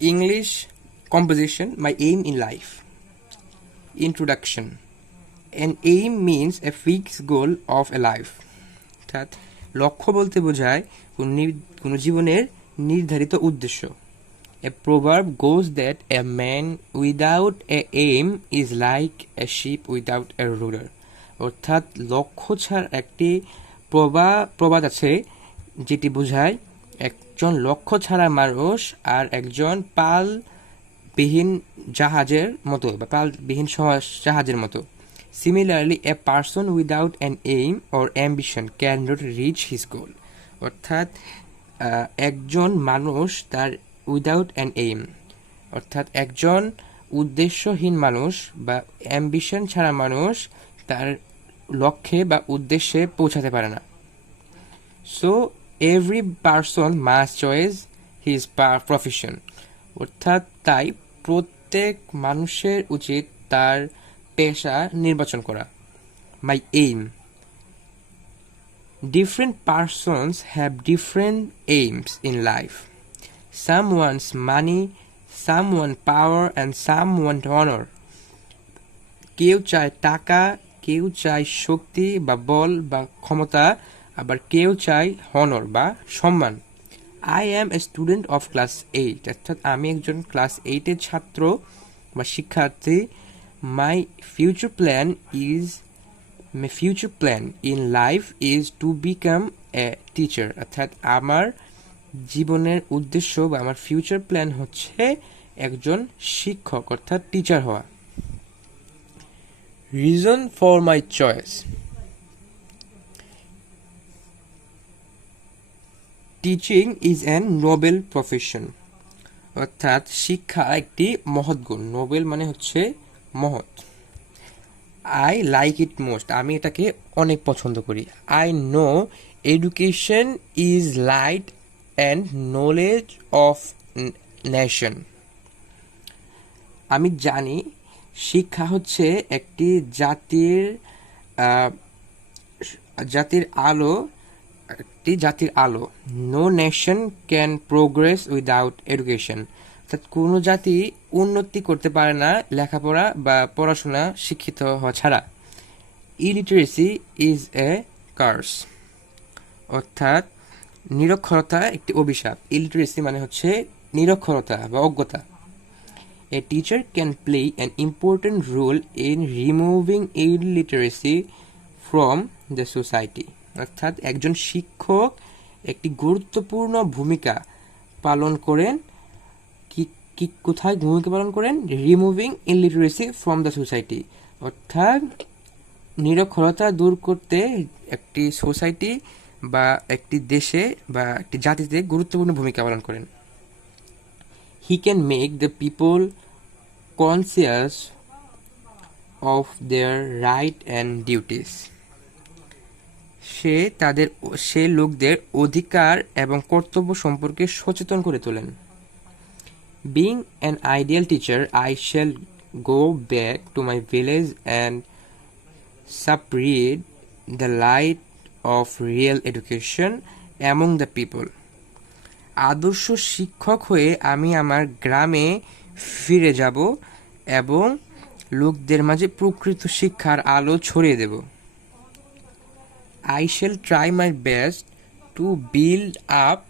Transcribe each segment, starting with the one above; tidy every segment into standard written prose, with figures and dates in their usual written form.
English composition, my aim in life. Introduction. An aim means a fixed goal of a life. অর্থাৎ লক্ষ্য বলতে বোঝায় কোনো জীবনের নির্ধারিত উদ্দেশ্য. A proverb goes that a man without a aim is like a ship without a rudder. অর্থাৎ লক্ষ্য ছাড়া একটি প্রবাদ আছে যেটি বোঝায় একজন লক্ষ্য ছাড়া মানুষ আর একজন পালবিহীন জাহাজের মতো বা পালবিহীন জাহাজের মতো. Similarly, a person without an aim or ambition cannot reach his goal. অর্থাৎ একজন মানুষ তার উইদাউট অ্যান এইম, অর্থাৎ একজন উদ্দেশ্যহীন মানুষ বা অ্যাম্বিশন ছাড়া মানুষ তার লক্ষ্যে বা উদ্দেশ্যে পৌঁছাতে পারে না. So every person must choice his profession. অর্থাৎ তাই প্রত্যেক মানুষের উচিত তার পেশা নির্বাচন করা. My aim. Different persons have different aims in life. Some want money, some want power, and some want honor. কেউ চায় টাকা, কেউ চায় শক্তি বা বল বা ক্ষমতা, আবার কেউ চায় হনর বা সম্মান. I am a student of class 8. অর্থাৎ আমি একজন ক্লাস 8-এর ছাত্র বা শিক্ষার্থী. My future plan in life is to become a teacher. অর্থাৎ আমার জীবনের উদ্দেশ্য বা আমার ফিউচার প্ল্যান হচ্ছে একজন শিক্ষক অর্থাৎ টিচার হওয়া. Reason for my choice. Teaching is an noble profession. অর্থাৎ শিক্ষা একটি মহৎ গুণ. নোবেল মানে হচ্ছে মহৎ. I like it most. আমি এটাকে অনেক পছন্দ করি. I know education is light and knowledge of nation. আমি জানি শিক্ষা হচ্ছে একটি জাতির আলো. No nation can progress without education. অর্থাৎ কোনো জাতি উন্নতি করতে পারে না লেখাপড়া বা পড়াশোনা শিক্ষিত হওয়া ছাড়া. Illiteracy is a curse. অর্থাৎ নিরক্ষরতা একটি অভিশাপ. ইলিটারেসি মানে হচ্ছে নিরক্ষরতা বা অজ্ঞতা. A teacher can play an important role in removing illiteracy from the society. অর্থাৎ একজন শিক্ষক একটি গুরুত্বপূর্ণ ভূমিকা পালন করেন. কোথায় ভূমিকা পালন করেন? Removing illiteracy from the society. অর্থাৎ নিরক্ষরতা দূর করতে একটি সোসাইটি বা একটি দেশে বা একটি জাতিতে গুরুত্বপূর্ণ ভূমিকা পালন করেন. He can make the people conscious of their right and duties. সে লোকদের অধিকার এবং কর্তব্য সম্পর্কে সচেতন করে তোলেন. Being an ideal teacher, I shall go back to my village and spread the light of real education among the people. আদর্শ শিক্ষক হয়ে আমি আমার গ্রামে ফিরে যাব এবং লোকদের মাঝে প্রকৃত শিক্ষার আলো ছড়িয়ে দেব. I shall try my best to build up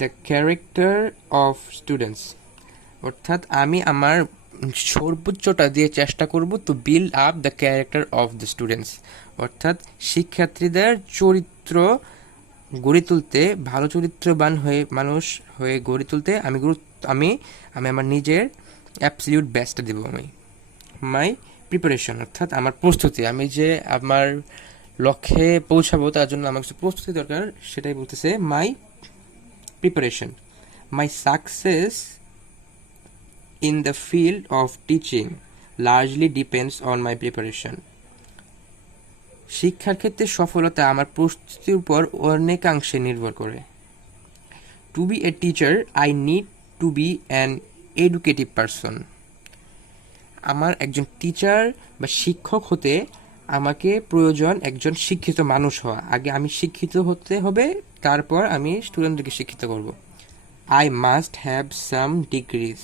the character of students. অর্থাৎ আমি আমার সর্বোচ্চটা দিয়ে চেষ্টা করব to build up the character of the students. অর্থাৎ শিক্ষার্থীদের চরিত্র গড়ে তুলতে, ভালো চরিত্রবান মানুষ হয়ে গড়ে তুলতে আমি আমার নিজের অ্যাবসলিউট বেস্টটা দেব. মাই প্রিপারেশন অর্থাৎ আমার প্রস্তুতি. আমি যে আমার লক্ষ্যে পৌঁছাবো তার জন্য আমার কিছু প্রস্তুতি দরকার, সেটাই বলতেছে my preparation. My success in the field of teaching largely depends on my preparation. শিক্ষার ক্ষেত্রে সফলতা আমার প্রস্তুতির উপর অনেকাংশে নির্ভর করে. To be a teacher I need to be an educative person. আমার একজন টিচার বা শিক্ষক হতে আমাকে প্রয়োজন একজন শিক্ষিত মানুষ হওয়া. আগে আমি শিক্ষিত হতে হবে, তারপর আমি স্টুডেন্টদেরকে শিক্ষিত করব. I must have some degrees,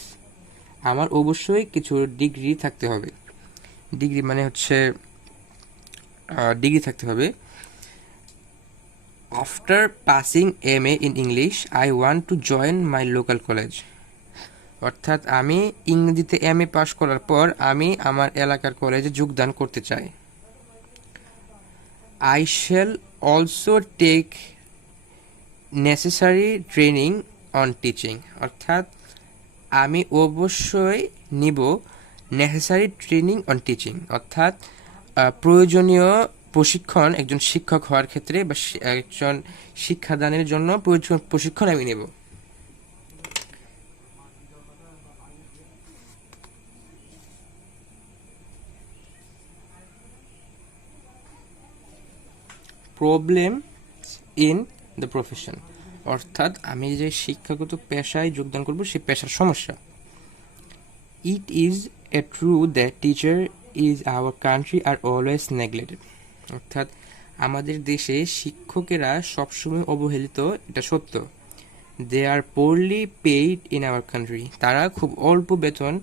আমার অবশ্যই কিছু ডিগ্রি থাকতে হবে। ডিগ্রি মানে হচ্ছে ডিগ্রি থাকতে হবে। After passing M A in English I want to join my local college, অর্থাৎ আমি ইংরেজিতে এম এ পাশ করার পর আমি আমার এলাকার কলেজে যোগদান করতে চাই। I shall also take necessary training on teaching, অর্থাৎ আমি অবশ্যই নিব নেসেসারি ট্রেনিং অন টিচিং, অর্থাৎ প্রয়োজনীয় প্রশিক্ষণ একজন শিক্ষক হওয়ার ক্ষেত্রে বা একজন শিক্ষাদানের জন্য প্রশিক্ষণ আমি নেব। প্রবলেম ইন দ্য প্রফেশন, অর্থাৎ আমি যে শিক্ষাগত পেশায় যোগদান করব সেই পেশার সমস্যা। It is a true that teacher is our country are always neglected, অর্থাৎ আমাদের দেশে শিক্ষকেরা সবসময় অবহেলিত, এটা সত্য। They are poorly paid in our country, তারা খুব অল্প বেতন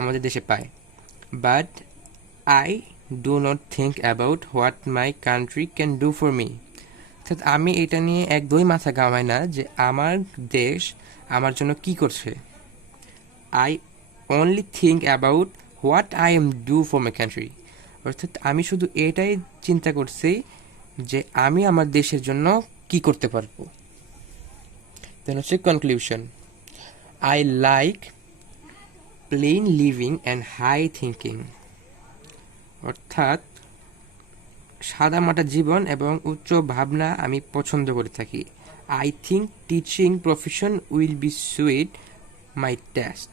আমাদের দেশে পায়। But I do not think about what my country can do for me, অর্থাৎ আমি এটা নিয়ে একদমই মাথা ঘামাই না যে আমার দেশ আমার জন্য কি করছে। I only think about what I am do for my country, অর্থাৎ আমি শুধু এটাই চিন্তা করছি যে আমি আমার দেশের জন্য কি করতে পারবো। দেন হচ্ছে conclusion. I like plain living and high thinking, অর্থাৎ সাদামাটা জীবন এবং উচ্চ ভাবনা আমি পছন্দ করে থাকি। I think teaching profession will be sweet my test,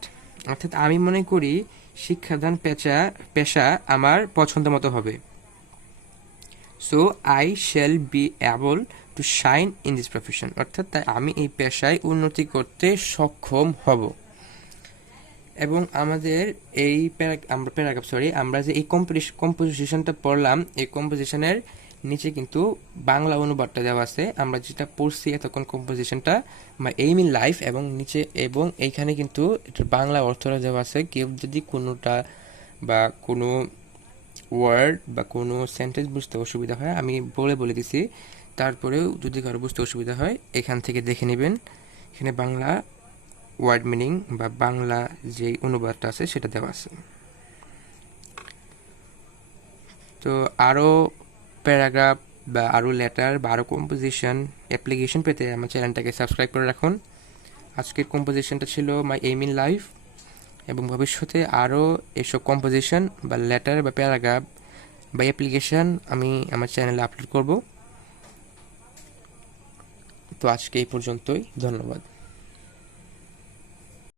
অর্থাৎ আমি মনে করি শিক্ষাদান পেশা আমার পছন্দ মতো হবে। So I shall be able to shine in this profession, অর্থাৎ তাই আমি এই পেশায় উন্নতি করতে সক্ষম হব। এবং আমাদের এই আমরা যে এই কম্পোজিশনটা পড়লাম, এই কম্পোজিশনের নিচে কিন্তু বাংলা অনুবাদটা দেওয়া আছে। আমরা যেটা পড়ছি এতক্ষণ কম্পোজিশনটা মাই এইম ইন লাইফ, এবং নিচে এবং এইখানে কিন্তু এটার বাংলা অর্থটা দেওয়া আছে। কেউ যদি কোনোটা বা কোনো ওয়ার্ড বা কোনো সেন্টেন্স বুঝতে অসুবিধা হয় আমি বলে দিছি, তারপরেও যদি কারো বুঝতে অসুবিধা হয় এখান থেকে দেখে নেবেন। এখানে বাংলা ওয়ার্ড মিনিং বা বাংলা যে অনুবাদটা আছে সেটা দেওয়া আছে। তো আরও প্যারাগ্রাফ বা আরও লেটার বা আরও কম্পোজিশন অ্যাপ্লিকেশন পেতে আমার চ্যানেলটাকে সাবস্ক্রাইব করে রাখুন। আজকের কম্পোজিশনটা ছিল মাই এইম ইন লাইফ, এবং ভবিষ্যতে আরও এসব কম্পোজিশন বা লেটার বা প্যারাগ্রাফ বা অ্যাপ্লিকেশন আমি আমার চ্যানেলে আপলোড করব। তো আজকে এই পর্যন্তই, ধন্যবাদ।